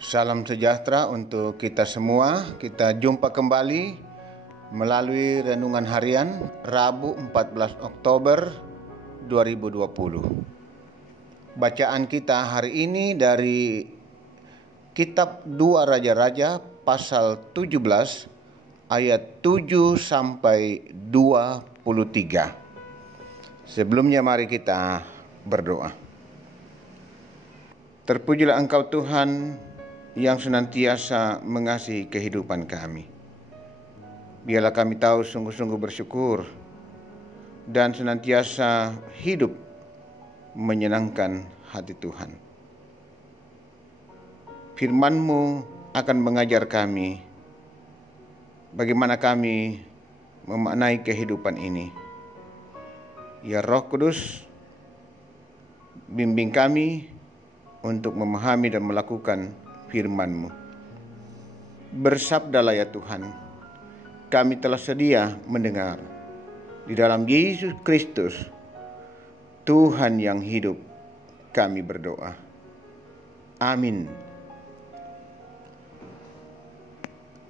Salam sejahtera untuk kita semua. Kita jumpa kembali melalui renungan harian Rabu 14 Oktober 2020. Bacaan kita hari ini dari Kitab 2 Raja-Raja pasal 17 ayat 7 sampai 23. Sebelumnya mari kita berdoa. Terpujilah Engkau Tuhan yang senantiasa mengasihi kehidupan kami. Biarlah kami tahu sungguh-sungguh bersyukur dan senantiasa hidup menyenangkan hati Tuhan. Firman-Mu akan mengajar kami bagaimana kami memaknai kehidupan ini. Ya Roh Kudus, bimbing kami untuk memahami dan melakukan firman-Mu. Bersabdalah ya Tuhan, kami telah sedia mendengar. Di dalam Yesus Kristus, Tuhan yang hidup, kami berdoa. Amin.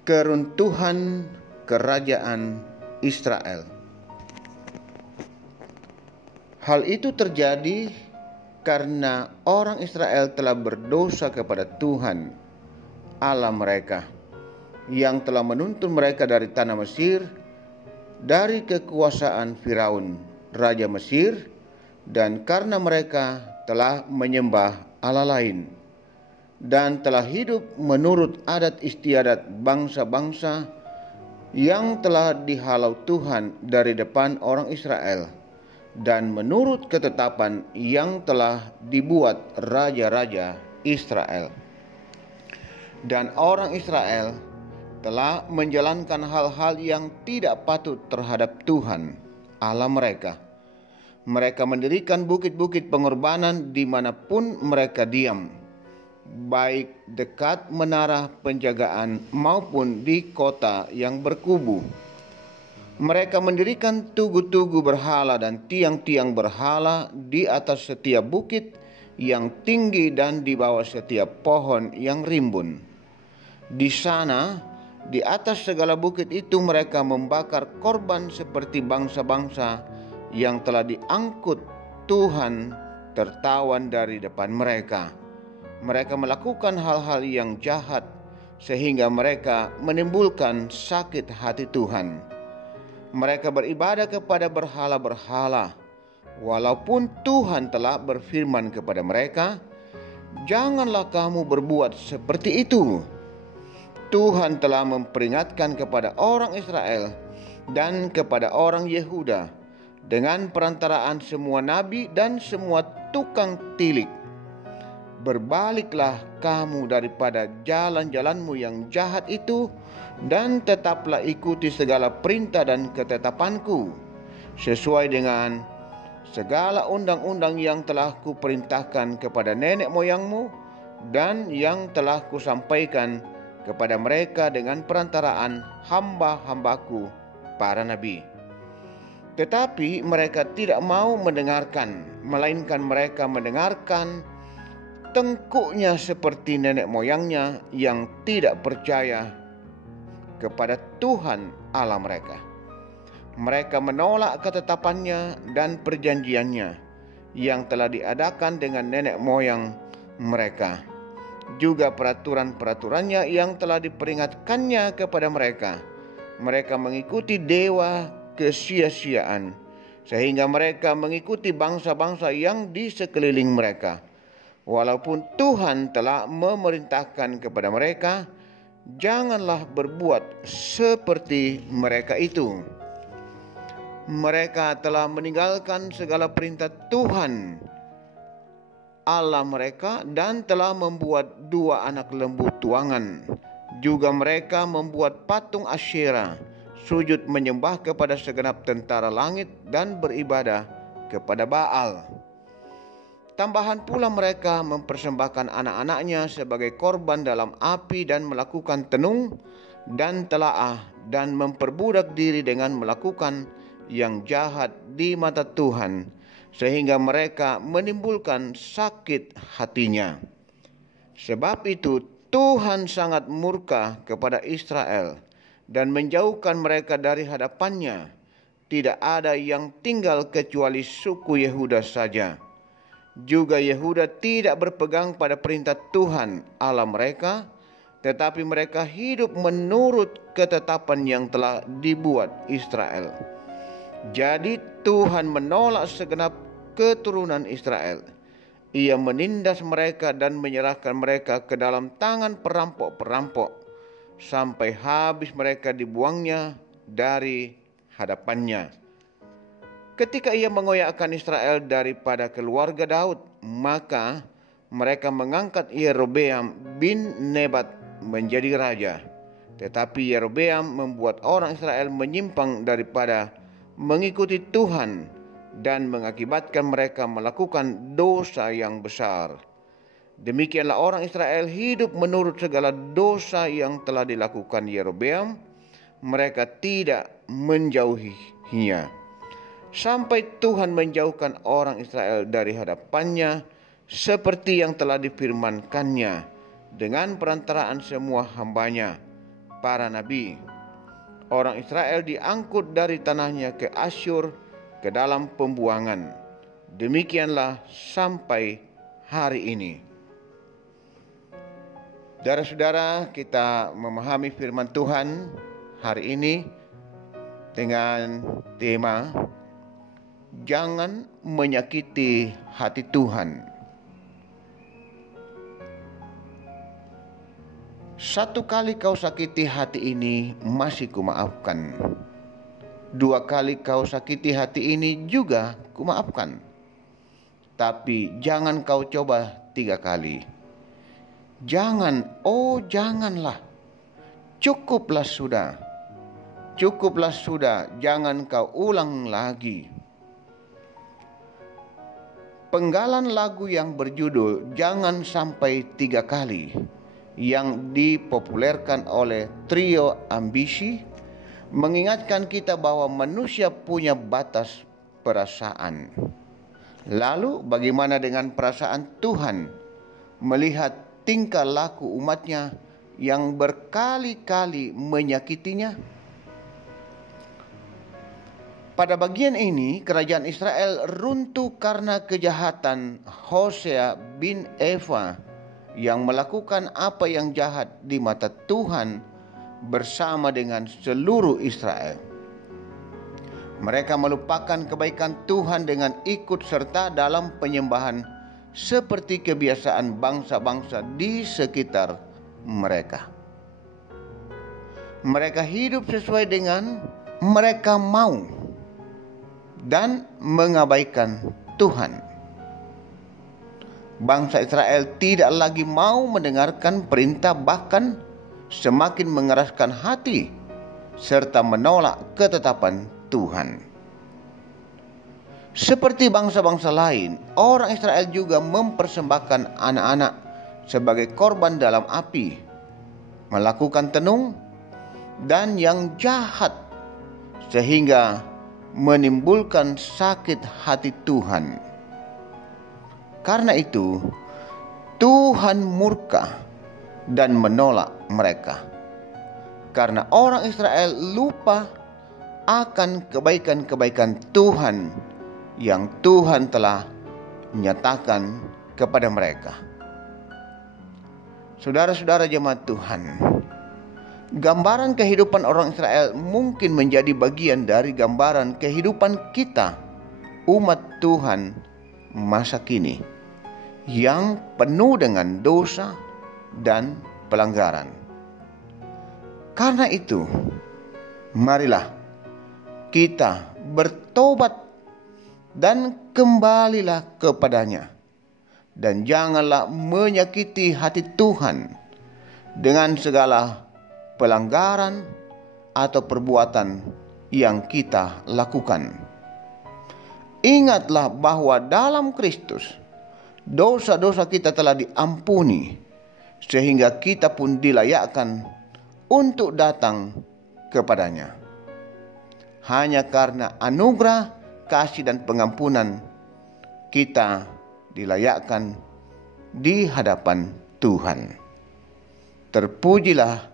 Keruntuhan Kerajaan Israel. Hal itu terjadi karena orang Israel telah berdosa kepada Tuhan Allah mereka, yang telah menuntun mereka dari tanah Mesir, dari kekuasaan Firaun, Raja Mesir, dan karena mereka telah menyembah Allah lain, dan telah hidup menurut adat istiadat bangsa-bangsa yang telah dihalau Tuhan dari depan orang Israel, dan menurut ketetapan yang telah dibuat raja-raja Israel. Dan orang Israel telah menjalankan hal-hal yang tidak patut terhadap Tuhan Allah mereka. Mereka mendirikan bukit-bukit pengorbanan dimanapun mereka diam, baik dekat menara penjagaan maupun di kota yang berkubu. Mereka mendirikan tugu-tugu berhala dan tiang-tiang berhala di atas setiap bukit yang tinggi dan di bawah setiap pohon yang rimbun. Di sana, di atas segala bukit itu mereka membakar korban seperti bangsa-bangsa yang telah diangkut Tuhan tertawan dari depan mereka. Mereka melakukan hal-hal yang jahat sehingga mereka menimbulkan sakit hati Tuhan. Mereka beribadah kepada berhala-berhala, walaupun Tuhan telah berfirman kepada mereka, "Janganlah kamu berbuat seperti itu." Tuhan telah memperingatkan kepada orang Israel dan kepada orang Yehuda dengan perantaraan semua nabi dan semua tukang tilik, "Berbaliklah kamu daripada jalan-jalanmu yang jahat itu, dan tetaplah ikuti segala perintah dan ketetapanku, sesuai dengan segala undang-undang yang telah kuperintahkan kepada nenek moyangmu, dan yang telah kusampaikan kepada mereka dengan perantaraan hamba-hambaku para nabi." Tetapi mereka tidak mau mendengarkan, melainkan mereka mendengarkan tengkuknya seperti nenek moyangnya yang tidak percaya kepada Tuhan Allah mereka. Mereka menolak ketetapannya dan perjanjiannya yang telah diadakan dengan nenek moyang mereka, juga peraturan-peraturannya yang telah diperingatkannya kepada mereka. Mereka mengikuti dewa kesia-siaan, sehingga mereka mengikuti bangsa-bangsa yang di sekeliling mereka. Walaupun Tuhan telah memerintahkan kepada mereka, janganlah berbuat seperti mereka itu. Mereka telah meninggalkan segala perintah Tuhan Allah mereka dan telah membuat dua anak lembu tuangan. Juga mereka membuat patung Asyera, sujud menyembah kepada segenap tentara langit dan beribadah kepada Baal. Tambahan pula mereka mempersembahkan anak-anaknya sebagai korban dalam api dan melakukan tenung dan telaah dan memperbudak diri dengan melakukan yang jahat di mata Tuhan, sehingga mereka menimbulkan sakit hatinya. Sebab itu Tuhan sangat murka kepada Israel dan menjauhkan mereka dari hadapannya. Tidak ada yang tinggal kecuali suku Yehuda saja. Juga Yehuda tidak berpegang pada perintah Tuhan Allah mereka, tetapi mereka hidup menurut ketetapan yang telah dibuat Israel. Jadi Tuhan menolak segenap keturunan Israel. Ia menindas mereka dan menyerahkan mereka ke dalam tangan perampok-perampok, sampai habis mereka dibuangnya dari hadapannya. Ketika ia mengoyakkan Israel daripada keluarga Daud, maka mereka mengangkat Yerobeam bin Nebat menjadi raja. Tetapi Yerobeam membuat orang Israel menyimpang daripada mengikuti Tuhan dan mengakibatkan mereka melakukan dosa yang besar. Demikianlah orang Israel hidup menurut segala dosa yang telah dilakukan Yerobeam. Mereka tidak menjauhinya, sampai Tuhan menjauhkan orang Israel dari hadapannya, seperti yang telah difirmankannya dengan perantaraan semua hambanya, para nabi. Orang Israel diangkut dari tanahnya ke Asyur, ke dalam pembuangan. Demikianlah sampai hari ini. Saudara-saudara, kita memahami firman Tuhan hari ini dengan tema jangan menyakiti hati Tuhan. Satu kali kau sakiti hati ini, masih kumaafkan. 2 kali kau sakiti hati ini juga kumaafkan. Tapi jangan kau coba 3 kali. Jangan, oh janganlah. Cukuplah sudah. Cukuplah sudah, jangan kau ulang lagi. Penggalan lagu yang berjudul Jangan Sampai 3 Kali yang dipopulerkan oleh Trio Ambisi mengingatkan kita bahwa manusia punya batas perasaan. Lalu bagaimana dengan perasaan Tuhan melihat tingkah laku umatnya yang berkali-kali menyakitinya? Pada bagian ini, kerajaan Israel runtuh karena kejahatan Hosea bin Eva yang melakukan apa yang jahat di mata Tuhan bersama dengan seluruh Israel. Mereka melupakan kebaikan Tuhan dengan ikut serta dalam penyembahan seperti kebiasaan bangsa-bangsa di sekitar mereka. Mereka hidup sesuai dengan mereka mau dan mengabaikan Tuhan. Bangsa Israel tidak lagi mau mendengarkan perintah, bahkan semakin mengeraskan hati serta menolak ketetapan Tuhan. Seperti bangsa-bangsa lain, orang Israel juga mempersembahkan anak-anak sebagai korban dalam api, melakukan tenung dan yang jahat sehingga menimbulkan sakit hati Tuhan. Karena itu, Tuhan murka dan menolak mereka. Karena orang Israel lupa akan kebaikan-kebaikan Tuhan yang Tuhan telah nyatakan kepada mereka. Saudara-saudara jemaat Tuhan, gambaran kehidupan orang Israel mungkin menjadi bagian dari gambaran kehidupan kita, umat Tuhan masa kini, yang penuh dengan dosa dan pelanggaran. Karena itu, marilah kita bertobat dan kembalilah kepadanya, dan janganlah menyakiti hati Tuhan dengan segala pelanggaran atau perbuatan yang kita lakukan. Ingatlah bahwa dalam Kristus dosa-dosa kita telah diampuni, sehingga kita pun dilayakkan untuk datang kepadanya. Hanya karena anugerah, kasih dan pengampunan, kita dilayakkan di hadapan Tuhan. Terpujilah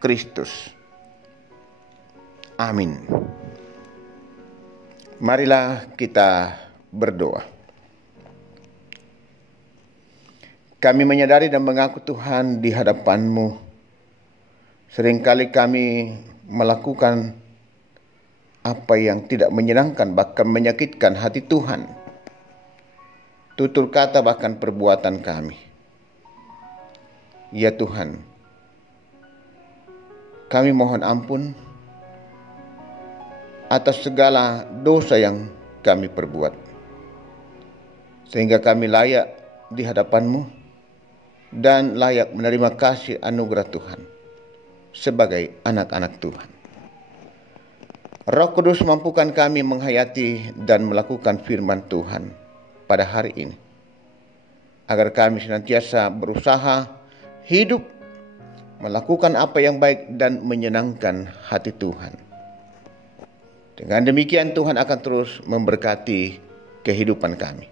Kristus. Amin. Marilah kita berdoa. Kami menyadari dan mengaku Tuhan di hadapan-Mu, seringkali kami melakukan apa yang tidak menyenangkan, bahkan menyakitkan hati Tuhan. Tutur kata bahkan perbuatan kami. Ya Tuhan, kami mohon ampun atas segala dosa yang kami perbuat, sehingga kami layak di hadapan-Mu dan layak menerima kasih anugerah Tuhan sebagai anak-anak Tuhan. Roh Kudus mampukan kami menghayati dan melakukan firman Tuhan pada hari ini, agar kami senantiasa berusaha hidup melakukan apa yang baik dan menyenangkan hati Tuhan. Dengan demikian Tuhan akan terus memberkati kehidupan kami.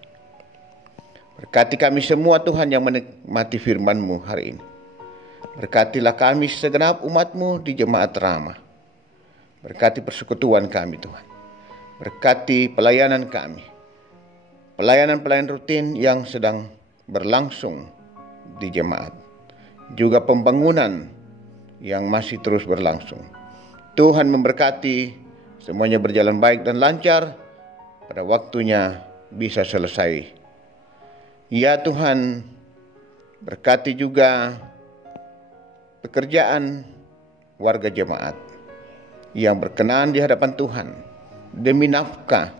Berkati kami semua Tuhan yang menikmati firman-Mu hari ini. Berkatilah kami segenap umat-Mu di Jemaat Ramah. Berkati persekutuan kami Tuhan. Berkati pelayanan kami. Pelayanan-pelayanan rutin yang sedang berlangsung di jemaat. Juga pembangunan yang masih terus berlangsung. Tuhan memberkati semuanya berjalan baik dan lancar, pada waktunya bisa selesai. Ya Tuhan, berkati juga pekerjaan warga jemaat yang berkenan di hadapan Tuhan demi nafkah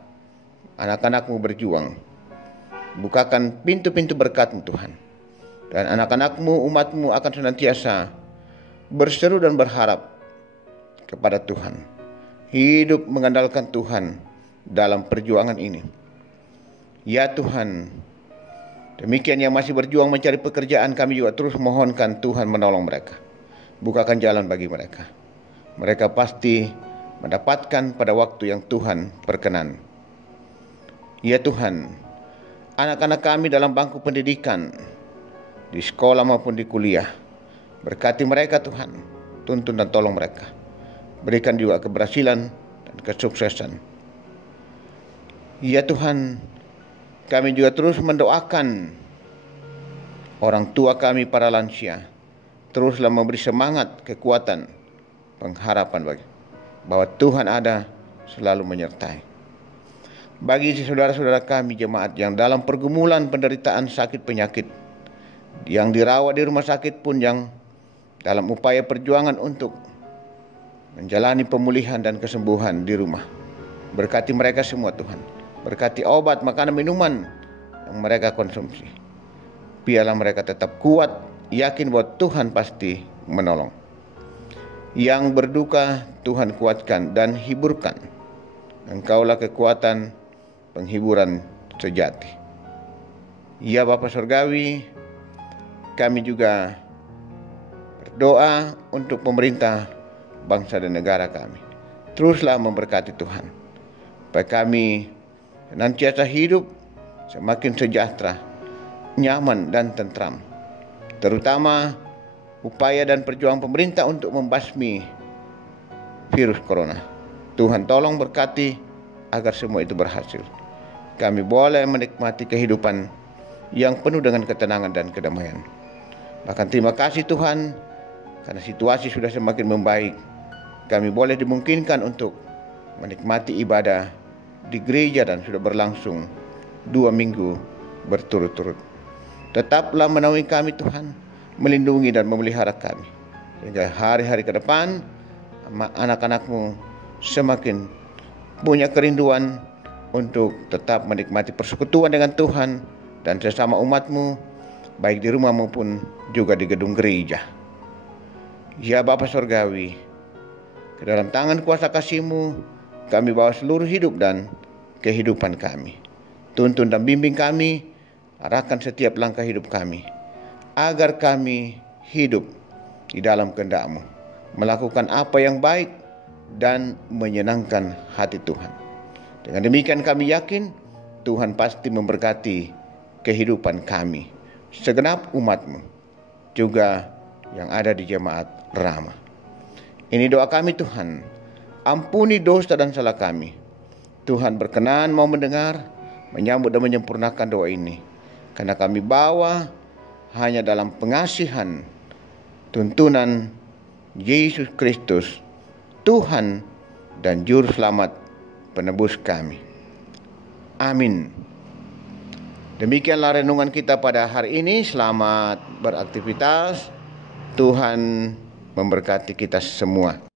anak-anak-Mu berjuang. Bukakan pintu-pintu berkat-Mu Tuhan, dan anak-anak-Mu, umat-Mu akan senantiasa berseru dan berharap kepada Tuhan, hidup mengandalkan Tuhan dalam perjuangan ini. Ya Tuhan, demikian yang masih berjuang mencari pekerjaan, kami juga terus mohonkan Tuhan menolong mereka. Bukakan jalan bagi mereka. Mereka pasti mendapatkan pada waktu yang Tuhan perkenan. Ya Tuhan, anak-anak kami dalam bangku pendidikan, di sekolah maupun di kuliah, berkati mereka Tuhan, tuntun dan tolong mereka. Berikan juga keberhasilan dan kesuksesan. Ya Tuhan, kami juga terus mendoakan orang tua kami para lansia. Teruslah memberi semangat, kekuatan, pengharapan bagi bahwa Tuhan ada selalu menyertai. Bagi saudara-saudara kami jemaat yang dalam pergumulan penderitaan sakit penyakit, yang dirawat di rumah sakit pun, yang dalam upaya perjuangan untuk menjalani pemulihan dan kesembuhan di rumah, berkati mereka semua Tuhan. Berkati obat, makanan, minuman yang mereka konsumsi. Biarlah mereka tetap kuat, yakin bahwa Tuhan pasti menolong. Yang berduka Tuhan kuatkan dan hiburkan. Engkaulah kekuatan penghiburan sejati. Ya Bapa Surgawi, kami juga berdoa untuk pemerintah bangsa dan negara kami. Teruslah memberkati Tuhan, supaya kami senantiasa hidup semakin sejahtera, nyaman dan tentram. Terutama upaya dan perjuangan pemerintah untuk membasmi virus corona. Tuhan tolong berkati agar semua itu berhasil. Kami boleh menikmati kehidupan yang penuh dengan ketenangan dan kedamaian. Bahkan terima kasih Tuhan, karena situasi sudah semakin membaik. Kami boleh dimungkinkan untuk menikmati ibadah di gereja dan sudah berlangsung 2 minggu berturut-turut. Tetaplah menaungi kami Tuhan, melindungi dan memelihara kami, sehingga hari-hari ke depan anak-anak-Mu semakin punya kerinduan untuk tetap menikmati persekutuan dengan Tuhan dan sesama umat-Mu, baik di rumah maupun juga di gedung gereja. Ya Bapa Surgawi, ke dalam tangan kuasa kasih-Mu kami bawa seluruh hidup dan kehidupan kami. Tuntun dan bimbing kami, arahkan setiap langkah hidup kami, agar kami hidup di dalam kehendak-Mu, melakukan apa yang baik dan menyenangkan hati Tuhan. Dengan demikian kami yakin Tuhan pasti memberkati kehidupan kami, segenap umat-Mu, juga yang ada di jemaat Rama. Ini doa kami Tuhan, ampuni dosa dan salah kami. Tuhan berkenan mau mendengar, menyambut dan menyempurnakan doa ini. Karena kami bawa hanya dalam pengasihan tuntunan Yesus Kristus, Tuhan dan Juru Selamat penebus kami. Amin. Demikianlah renungan kita pada hari ini. Selamat beraktivitas. Tuhan memberkati kita semua.